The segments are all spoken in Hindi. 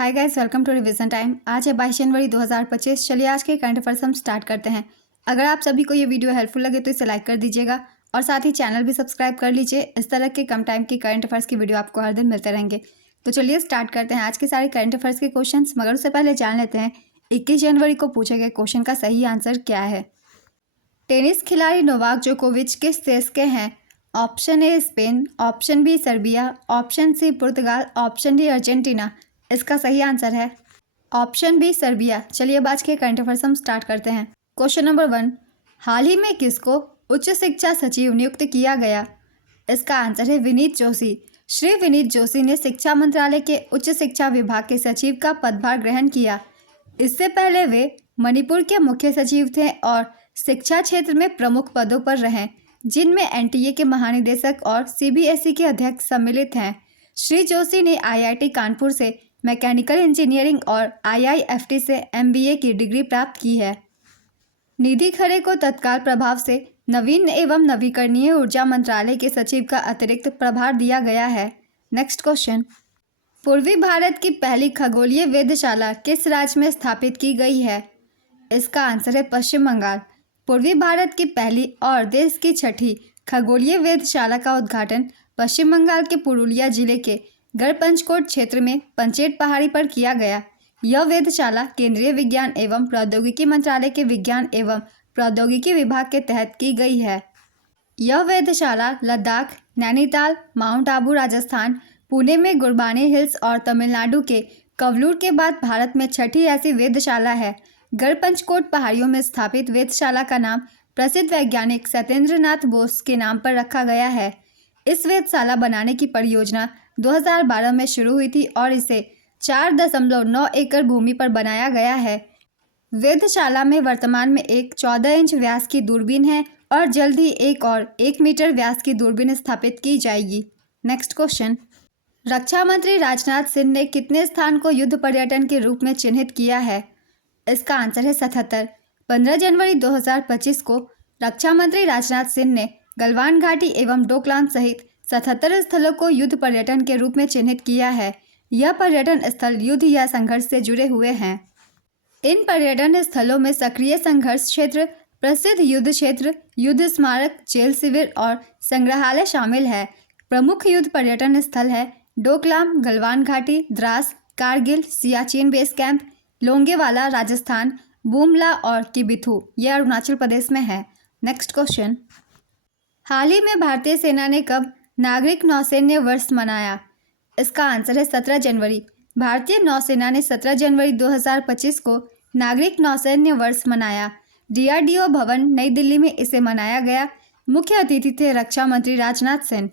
Hi guys, welcome to revision time. आज है 22 जनवरी 2025। चलिए आज के करंट अफेयर्स हम स्टार्ट करते हैं। अगर आप सभी को ये वीडियो हेल्पफुल लगे तो इसे लाइक कर दीजिएगा और साथ ही चैनल भी सब्सक्राइब कर लीजिए। इस तरह के कम टाइम की करंट अफेयर्स की वीडियो आपको हर दिन मिलते रहेंगे। तो चलिए स्टार्ट करते हैं आज के सारे करंट अफेयर्स के क्वेश्चन। मगर उससे पहले जान लेते हैं 21 जनवरी को पूछे गए क्वेश्चन का सही आंसर क्या है। टेनिस खिलाड़ी नोवाक जोकोविच किस देश के हैं? Option A Spain, option B Serbia, option C पुर्तगाल, ऑप्शन डी अर्जेंटीना। इसका सही आंसर है ऑप्शन बी सर्बिया। चलिए अब आज के करंट अफेयर्स हम स्टार्ट करते हैं। क्वेश्चन नंबर 1, हाल ही में किसको उच्च शिक्षा सचिव नियुक्त किया गया? इसका आंसर है विनीत जोशी। श्री विनीत जोशी ने शिक्षा मंत्रालय के उच्च शिक्षा विभाग के सचिव का पदभार ग्रहण किया। इससे पहले वे मणिपुर के मुख्य सचिव थे और शिक्षा क्षेत्र में प्रमुख पदों पर रहे, जिनमें एनटीए के महानिदेशक और सीबीएसई के अध्यक्ष सम्मिलित हैं। श्री जोशी ने आईआईटी कानपुर से मैकेनिकल इंजीनियरिंग और आईआईएफटी से एमबीए की डिग्री प्राप्त की है। निधि खरे को तत्काल प्रभाव से नवीन एवं नवीकरणीय ऊर्जा मंत्रालय के सचिव का अतिरिक्त प्रभार दिया गया है। नेक्स्ट क्वेश्चन, पूर्वी भारत की पहली खगोलीय वेधशाला किस राज्य में स्थापित की गई है? इसका आंसर है पश्चिम बंगाल। पूर्वी भारत की पहली और देश की छठी खगोलीय वेधशाला का उद्घाटन पश्चिम बंगाल के पुरुलिया जिले के गढ़पंचकोट क्षेत्र में पंचेट पहाड़ी पर किया गया। यह वेधशाला केंद्रीय विज्ञान एवं प्रौद्योगिकी मंत्रालय के विज्ञान एवं प्रौद्योगिकी विभाग के तहत की गई है। यह वेधशाला लद्दाख, नैनीताल, माउंट आबू राजस्थान, पुणे में गुरबानी हिल्स और तमिलनाडु के कवलूर के बाद भारत में छठी ऐसी वेधशाला है। गढ़पंचकोट पहाड़ियों में स्थापित वेधशाला का नाम प्रसिद्ध वैज्ञानिक सत्येंद्र नाथ बोस के नाम पर रखा गया है। इस वेधशाला बनाने की परियोजना 2012 में शुरू हुई थी और इसे 4.9 एकड़ भूमि पर बनाया गया है। वेधशाला में वर्तमान में एक 14 इंच व्यास की दूरबीन है और जल्द ही एक और 1 मीटर व्यास की दूरबीन स्थापित की जाएगी। नेक्स्ट क्वेश्चन, रक्षा मंत्री राजनाथ सिंह ने कितने स्थान को युद्ध पर्यटन के रूप में चिन्हित किया है? इसका आंसर है 77। 15 जनवरी 2025 को रक्षा मंत्री राजनाथ सिंह ने गलवान घाटी एवं डोकलाम सहित 77 स्थलों को युद्ध पर्यटन के रूप में चिन्हित किया है। यह पर्यटन स्थल युद्ध या संघर्ष से जुड़े हुए हैं। इन पर्यटन स्थलों में सक्रिय संघर्ष क्षेत्र, प्रसिद्ध युद्ध क्षेत्र, युद्ध स्मारक, जेल शिविर और संग्रहालय शामिल है। प्रमुख युद्ध पर्यटन स्थल है डोकलाम, गलवान घाटी, द्रास, कारगिल, सियाचिन बेस कैंप, लोंगेवाला राजस्थान, बुमला और किबिथू यह अरुणाचल प्रदेश में है। नेक्स्ट क्वेश्चन, हाल ही में भारतीय सेना ने कब नागरिक नौसैन्य वर्ष मनाया? इसका आंसर है 17 जनवरी। भारतीय नौसेना ने 17 जनवरी 2025 को नागरिक नौसैन्य वर्ष मनाया। डीआरडीओ भवन नई दिल्ली में इसे मनाया गया। मुख्य अतिथि थे रक्षा मंत्री राजनाथ सिंह।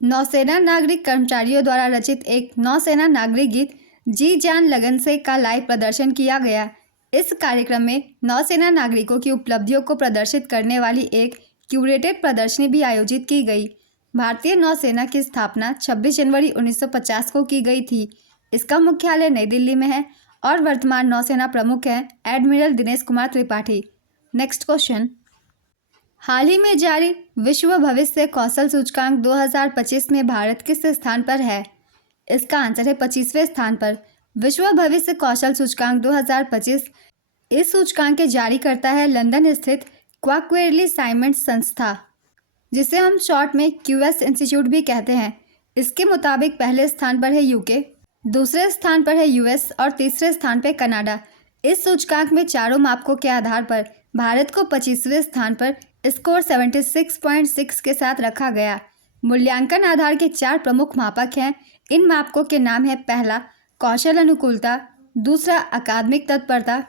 नौसेना नागरिक कर्मचारियों द्वारा रचित एक नौसेना नागरिक गीत जी जान लगन से का लाइव प्रदर्शन किया गया। इस कार्यक्रम में नौसेना नागरिकों की उपलब्धियों को प्रदर्शित करने वाली एक क्यूरेटेड प्रदर्शनी भी आयोजित की गई। भारतीय नौसेना की स्थापना 26 जनवरी 1950 को की गई थी। इसका मुख्यालय नई दिल्ली में है और वर्तमान नौसेना प्रमुख हैं admiral Dinesh Kumar Tripathi. Next question, हाल ही में जारी विश्व भविष्य कौशल सूचकांक 2025 में भारत किस स्थान पर है? इसका आंसर है 25वें स्थान पर। विश्व भविष्य कौशल सूचकांक 2025 इस सूचकांक के जारी करता है लंदन स्थित क्वाकवेरली साइमेंट संस्था, जिसे हम शॉर्ट में क्यूएस इंस्टीट्यूट भी कहते हैं। इसके मुताबिक पहले स्थान पर है यूके, दूसरे स्थान पर है यूएस और तीसरे स्थान पर कनाडा। इस सूचकांक में चारों मापकों के आधार पर भारत को 25वें स्थान पर स्कोर 76.6 के साथ रखा गया। मूल्यांकन आधार के 4 प्रमुख मापक हैं। इन मापकों के नाम है पहला कौशल अनुकूलता, दूसरा अकादमिक तत्परता,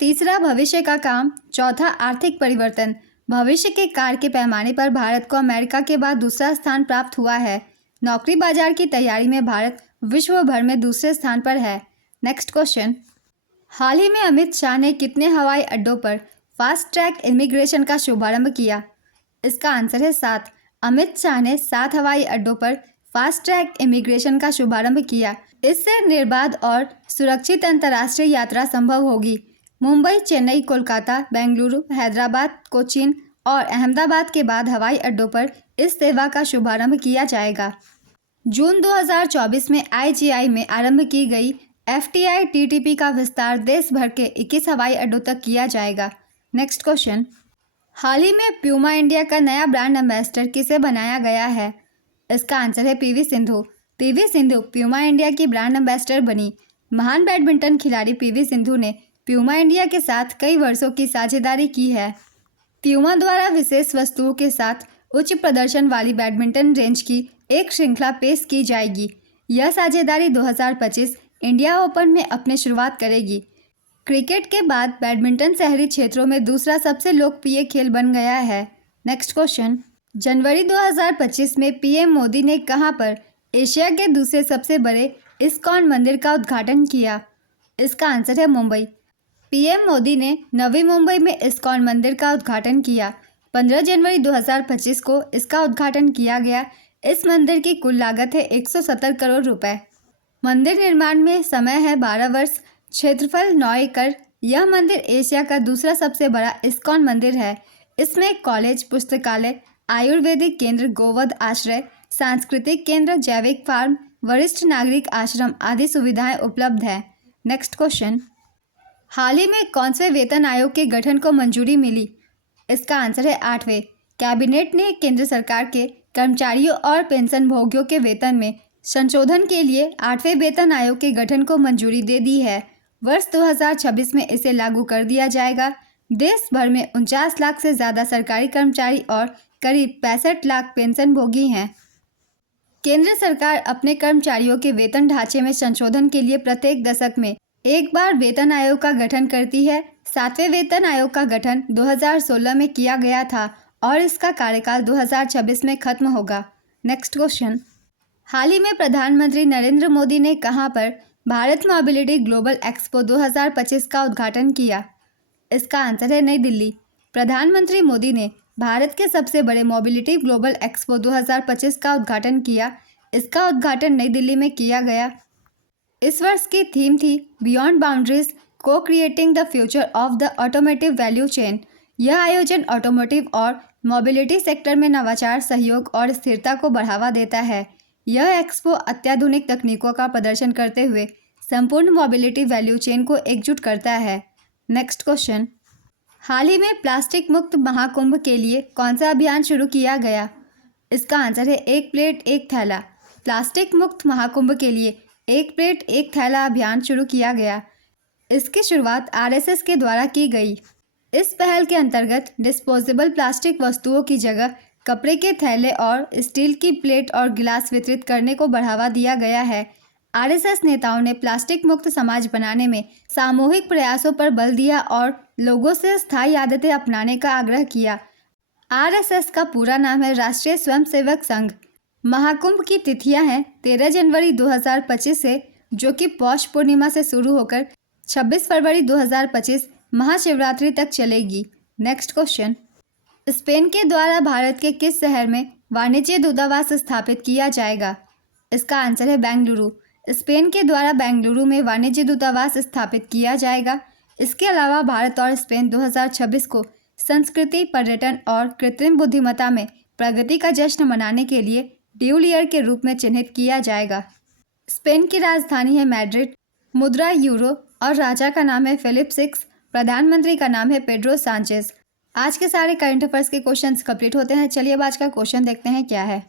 तीसरा भविष्य का काम, चौथा आर्थिक परिवर्तन। भविष्य के कार्य के पैमाने पर भारत को अमेरिका के बाद दूसरा स्थान प्राप्त हुआ है। नौकरी बाजार की तैयारी में भारत विश्व भर में दूसरे स्थान पर है। नेक्स्ट क्वेश्चन, हाल ही में अमित शाह ने कितने हवाई अड्डों पर फास्ट ट्रैक इमिग्रेशन का शुभारंभ किया? इसका आंसर है 7। अमित शाह ने 7 हवाई अड्डों पर फास्ट ट्रैक इमिग्रेशन का शुभारंभ किया। इससे निर्बाध और सुरक्षित अंतर्राष्ट्रीय यात्रा संभव होगी। मुंबई, चेन्नई, कोलकाता, बेंगलुरु, हैदराबाद, कोचीन और अहमदाबाद के बाद हवाई अड्डों पर इस सेवा का शुभारंभ किया जाएगा। जून 2024 में IGI में आरंभ की गई FTI TTP का विस्तार देश भर के 21 हवाई अड्डों तक किया जाएगा। नेक्स्ट क्वेश्चन, हाल ही में प्यूमा इंडिया का नया ब्रांड एम्बेसडर किसे बनाया गया है? इसका आंसर है PV Sindhu. PV Sindhu Puma India की ब्रांड एम्बेसडर बनी। महान बैडमिंटन खिलाड़ी PV सिंधु ने प्यूमा इंडिया के साथ कई वर्षों की साझेदारी की है। प्यूमा द्वारा विशेष वस्तुओं के साथ उच्च प्रदर्शन वाली बैडमिंटन रेंज की एक श्रृंखला पेश की जाएगी। यह साझेदारी 2025 इंडिया ओपन में अपनी शुरुआत करेगी। क्रिकेट के बाद बैडमिंटन शहरी क्षेत्रों में दूसरा सबसे लोकप्रिय खेल बन गया है। नेक्स्ट क्वेश्चन, जनवरी 2025 में PM मोदी ने कहां पर एशिया के दूसरे सबसे बड़े इस्कॉन मंदिर का उद्घाटन किया? इसका आंसर है मुंबई। PM मोदी ने नवी मुंबई में इस्कॉन मंदिर का उद्घाटन किया। 15 जनवरी 2025 को इसका उद्घाटन किया गया। इस मंदिर की कुल लागत है 170 करोड़ रुपए। मंदिर निर्माण में समय है 12 वर्ष, क्षेत्रफल 9 एकड़। यह मंदिर एशिया का दूसरा सबसे बड़ा इस्कॉन मंदिर है। इसमें कॉलेज, पुस्तकालय, आयुर्वेदिक केंद्र, गोवध आश्रय, सांस्कृतिक केंद्र, जैविक फार्म, वरिष्ठ नागरिक आश्रम आदि सुविधाएं उपलब्ध है। नेक्स्ट क्वेश्चन, हाल ही में कौन से वेतन आयोग के गठन को मंजूरी मिली? इसका आंसर है 8वें। कैबिनेट ने केंद्र सरकार के कर्मचारियों और पेंशन भोगियों के वेतन में संशोधन के लिए 8वें वेतन आयोग के गठन को मंजूरी दे दी है। वर्ष 2026 में इसे लागू कर दिया जाएगा। देश भर में 49 लाख से ज़्यादा सरकारी कर्मचारी और करीब 65 लाख पेंशन भोगी हैं। केंद्र सरकार अपने कर्मचारियों के वेतन ढांचे में संशोधन के लिए प्रत्येक दशक में एक बार वेतन आयोग का गठन करती है। 7वें वेतन आयोग का गठन 2016 में किया गया था और इसका कार्यकाल 2026 में खत्म होगा। नेक्स्ट क्वेश्चन, हाल ही में प्रधानमंत्री नरेंद्र मोदी ने कहां पर भारत मोबिलिटी ग्लोबल एक्सपो 2025 का उद्घाटन किया? इसका आंसर है नई दिल्ली। प्रधानमंत्री मोदी ने भारत के सबसे बड़े मोबिलिटी ग्लोबल एक्सपो 2025 का उद्घाटन किया। इसका उद्घाटन नई दिल्ली में किया गया। इस वर्ष की थीम थी बियॉन्ड बाउंड्रीज, को creating the future of the automotive value chain. यह आयोजन ऑटोमोटिव और मोबिलिटी सेक्टर में नवाचार, सहयोग और स्थिरता को बढ़ावा देता है। यह एक्सपो अत्याधुनिक तकनीकों का प्रदर्शन करते हुए संपूर्ण मोबिलिटी वैल्यू चेन को एकजुट करता है। नेक्स्ट क्वेश्चन, हाल ही में प्लास्टिक मुक्त महाकुंभ के लिए कौन सा अभियान शुरू किया गया? इसका आंसर है एक प्लेट एक थैला। प्लास्टिक मुक्त महाकुंभ के लिए एक प्लेट एक थैला अभियान शुरू किया गया। इसकी शुरुआत RSS के द्वारा की गई। इस पहल के अंतर्गत डिस्पोजेबल प्लास्टिक वस्तुओं की जगह कपड़े के थैले और स्टील की प्लेट और गिलास वितरित करने को बढ़ावा दिया गया है। RSS नेताओं ने प्लास्टिक मुक्त समाज बनाने में सामूहिक प्रयासों पर बल दिया और लोगों से स्थायी आदतें अपनाने का आग्रह किया। RSS का पूरा नाम है राष्ट्रीय स्वयंसेवक संघ। महाकुंभ की तिथियां हैं 13 जनवरी 2025 से, जो कि पौष पूर्णिमा से शुरू होकर 26 फरवरी 2025 महाशिवरात्रि तक चलेगी। नेक्स्ट क्वेश्चन, स्पेन के द्वारा भारत के किस शहर में वाणिज्य दूतावास स्थापित किया जाएगा? इसका आंसर है बेंगलुरु। स्पेन के द्वारा बेंगलुरु में वाणिज्य दूतावास स्थापित किया जाएगा। इसके अलावा भारत और स्पेन 2026 को संस्कृति, पर्यटन और कृत्रिम बुद्धिमत्ता में प्रगति का जश्न मनाने के लिए ड्यूल ईयर के रूप में चिन्हित किया जाएगा। स्पेन की राजधानी है मैड्रिड। मुद्रा यूरो और राजा का नाम है फिलिप 6। प्रधानमंत्री का नाम है पेड्रो सांचेज। आज के सारे करंट अफेयर्स के क्वेश्चंस कंप्लीट होते हैं। चलिए अब आज का क्वेश्चन देखते हैं क्या है।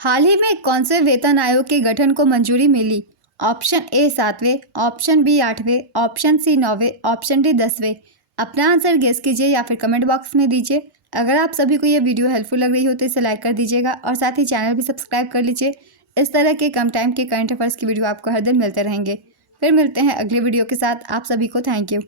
हाल ही में कौन से वेतन आयोग के गठन को मंजूरी मिली? ऑप्शन A 7वें, ऑप्शन B 8वें, ऑप्शन C 9वें, ऑप्शन D 10वें। अपना आंसर गेस कीजिए या फिर कमेंट बॉक्स में दीजिए। अगर आप सभी को ये वीडियो हेल्पफुल लग रही हो तो इसे लाइक कर दीजिएगा और साथ ही चैनल भी सब्सक्राइब कर लीजिए। इस तरह के कम टाइम के करंट अफेयर्स की वीडियो आपको हर दिन मिलते रहेंगे। फिर मिलते हैं अगले वीडियो के साथ। आप सभी को थैंक यू।